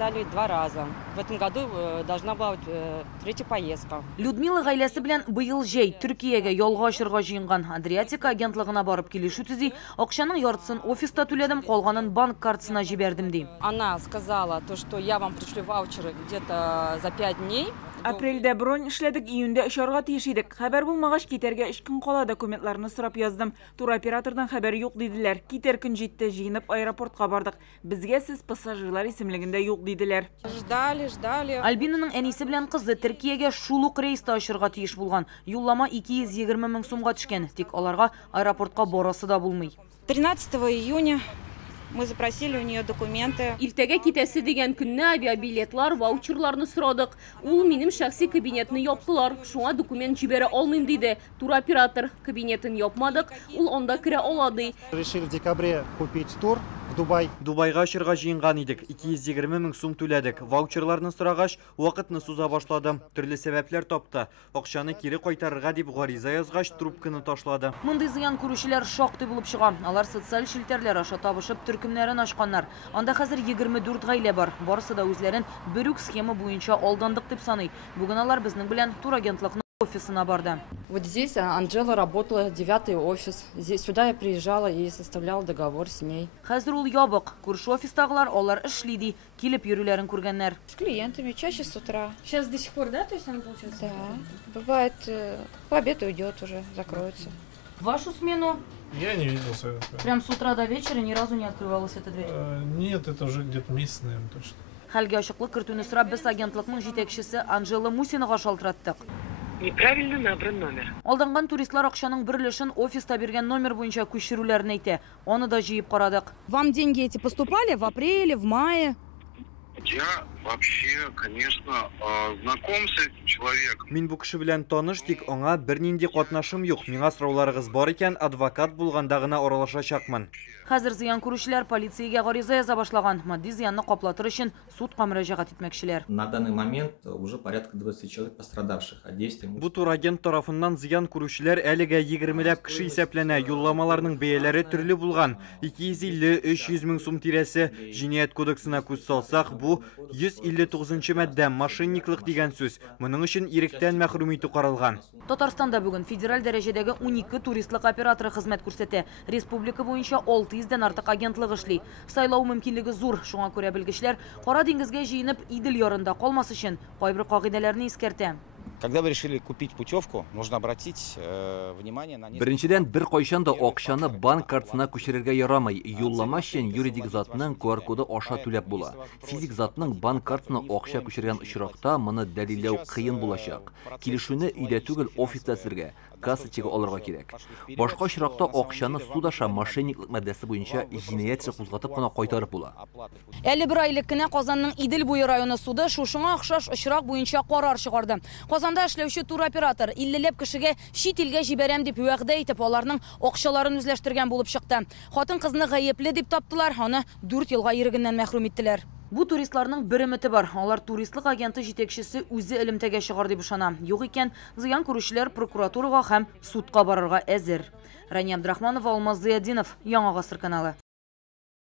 летали 2 раза. В этом году должна была быть 3-я поездка. Людмила гаиләсе белән быел җәй Төркиягә ялга ашырга җыенган Адриатика агентлыгына барып килешү төзи, акчаның яртысын офиста түләдем, калганын банк картасына җибәрдем ди. Она сказала, что я вам пришлю ваучеры где-то за 5 дней. Апрельдә бронь эшләдек, июньдә очарга тиеш идек. Хәбәр булмагач китәргә 3 көн кала документларны сорап яздым. Туроператордан хәбәр юк диделәр. Китәр көн җитте, җыенып аэропортка бардык. Безгә сез пассажирлар исемлегендә юк диделәр. Ждали. Альбинаның әнисе белән кызы Төркиягә шул ук рейста очырга тиеш булган. Юллама 220 мең сумга төшкән, тик аларга аэропортка барасы да булмый. 13 июня мы запросили у нее документы. Иртәгә китәсе дигән көнне авиабилетлар, ваучерларны сорадык. Ул минем шәхси кабинетны яптылар. Шуңа документ җибәрә алмыйм диде. Туроператор кабинетын япмадык, ул анда керә алады. Решили в декабре купить тур в Дубай. Дубайга очырга җыенган идек. 220 мең сум түләдек. Ваучерларны сорагач, вакытны суза башладым. Төрле сәбәпләр тапты. Акчаны кире кайтарырга дип гариза язгач, трубканы ташлады. Мондый зыян күрүчеләр шактый булып чыга. Алар социаль шелтәрләр аша табышып төркемнәрен ашканнар. Анда хәзер 24 гаилә бар. Барысы да үзләрен бер үк схема буенча алдандык дип саный. Бүген алар безнең белән турагентлыкның офисына барды. Вот здесь Анжела работала, 9-й офис. Сюда я приезжала и составляла договор с ней. Хәзер ул ябык. Күрше офистагылар алар эшли ди, килеп йөрүләрен күргәннәр. С клиентами чаще с утра. Сейчас до сих пор, да, то есть она получается? Да. Бывает, по обеду уйдет уже, закроется. Вашу смену Я не видел свою. прям с утра до вечера ни разу не открывалась эта дверь. Нет, это уже где-то месяц, наверное, точно. Хәлгә ачыклык кертүне сорап без агентлыкның җитәкчесе Анжела Мусинага шалтыраттык. Неправильно набран номер. Алданган туристлар акчаның бер өлешен офиста биргән номер буенча күчерүләрен әйтә. Аны да җыеп карадык. Вам деньги эти поступали в апреле, в мае? Я вообще, конечно, знаком с этим человеком. Мин бу кеше белән таныш, тик аңа бернинди катнашым юк. Миңа сорауларыгыз бар икән, адвокат булганда гына аралашачакмын. Хәзер зыян күрүчеләр полициягә гариза яза башлаган. Матди зыянны каплатыр өчен судка мөрәҗәгать итмәкчеләр. На данный момент уже порядка 20 человек пострадавших от действий. Бу турагент тарафыннан зыян күрүчеләр әлегә 20ләп кеше исәпләнә. Юлламаларның бәяләре төрле булган. 250-300 мең сум тирәсе. Җинаять кодексына күз салсак, бу 159 маддә мошенниклык дигән сүз. Моның өчен иректән мәхрүм итү каралган. Татарстанда бүген федераль дәрәҗәдәге 12 туристлык операторы хезмәт күрсәтә. Республика буенча 600-дән артык агентлык эшли. Сайлау мөмкинлеге зур. Шуңа күрә белгечләр Кара диңгезгә җыенып Идел ярында калмас өчен кайбер кагыйдәләрне искәртә. Когда вы решили купить путевку, нужно обратить внимание на... Беренчедән бер кайчан да акчаны банк картасына күчерергә ярамый. Юллама өчен юридик затның QR-коды аша түләп була. Физик затның банк картасына акча күчергән очракта моны дәлилләү кыен булачак. Килешүне өйдә түгел офиста сергә, кассачыга алырга кирәк. Башка очракта акчаны судаша мошенниклык маддәсе буенча җинаять эше кузгатып кына кайтарып була. Әле бер айлык кенә Казанның Идел буе районы суды шушыңа охшаш очрак буенча карар чыгарды. Казанда эшләүче туроператор 50ләп кешегә чит илгә җибәрәм дип вәгъдә итеп аларның акчаларын үзләштергән булып чыкты. Хатын-кызны гаепле дип таптылар, аны 4 елга ирегеннән мәхрүм иттеләр. Бу туристларның бер өмете бар. Алар туристлык агенты җитәкчесе үзе элемтәгә чыгар дип ышана. Юк икән, зыян күрүчеләр прокуратурага һәм судка барырга әзер. Рания Абдрахманова, Алмаз Зыядинов, Яңа Гасыр каналы.